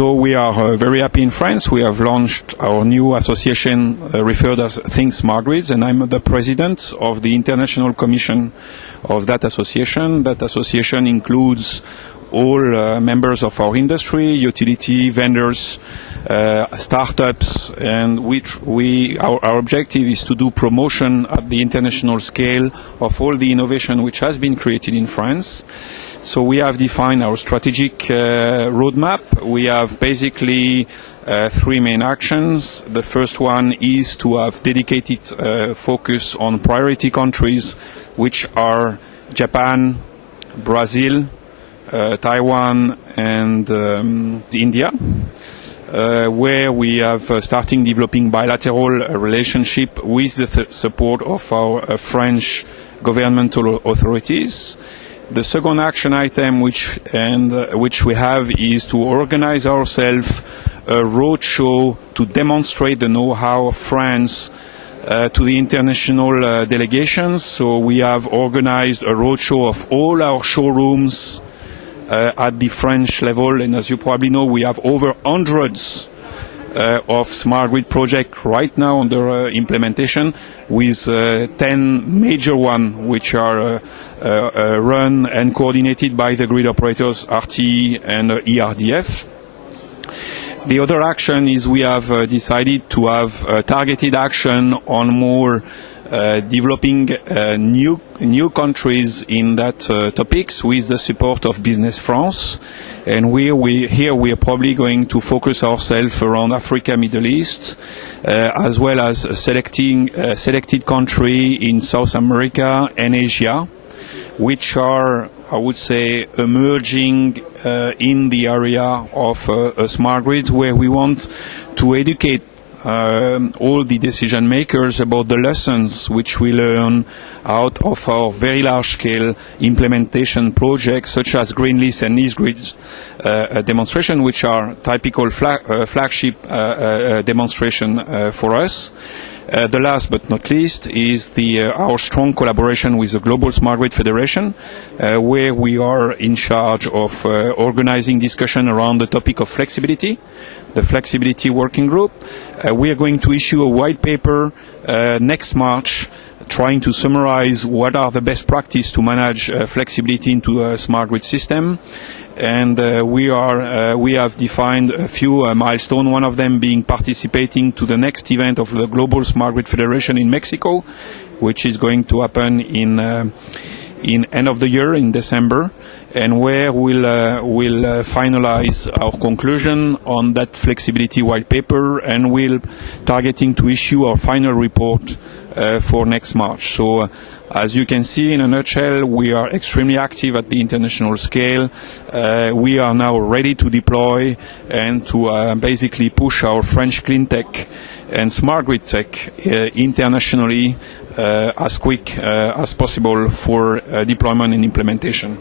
So we are very happy in France. We have launched our new association referred as Think Smart Grids, and I'm the president of the International Commission of that association. That association includes all members of our industry, utility vendors, startups, and our objective is to do promotion at the international scale of all the innovation which has been created in France. So we have defined our strategic roadmap. We have basically three main actions. The first one is to have dedicated focus on priority countries, which are Japan, Brazil, Taiwan, and India. Where we have starting developing bilateral relationship with the support of our French governmental authorities. The second action item which we have is to organize ourselves a roadshow to demonstrate the know-how of France to the international delegations. So we have organized a roadshow of all our showrooms at the French level, and as you probably know, we have over hundreds of smart grid projects right now under implementation, with 10 major ones which are run and coordinated by the grid operators RTE and ERDF. The other action is we have decided to have targeted action on more developing new countries in that topics with the support of Business France. And here we are probably going to focus ourselves around Africa, Middle East, as well as selected country in South America and Asia, which are, I would say, emerging in the area of smart grids, where we want to educate all the decision makers about the lessons which we learn out of our very large-scale implementation projects, such as Green Lease and Lease Grids demonstration, which are typical flagship demonstration for us. The last but not least is our strong collaboration with the Global Smart Grid Federation, where we are in charge of organizing discussion around the topic of flexibility, the Flexibility Working Group. We are going to issue a white paper next March, trying to summarize what are the best practices to manage flexibility into a smart grid system. And we have defined a few milestones, one of them being participating to the next event of the Global Smart Grid Federation in Mexico, which is going to happen in end of the year, in December, and where we'll finalize our conclusion on that flexibility white paper, and we'll targeting to issue our final report for next March. So as you can see, in a nutshell, we are extremely active at the international scale. We are now ready to deploy and to basically push our French clean tech and smart grid tech internationally as quick as possible for deployment and implementation.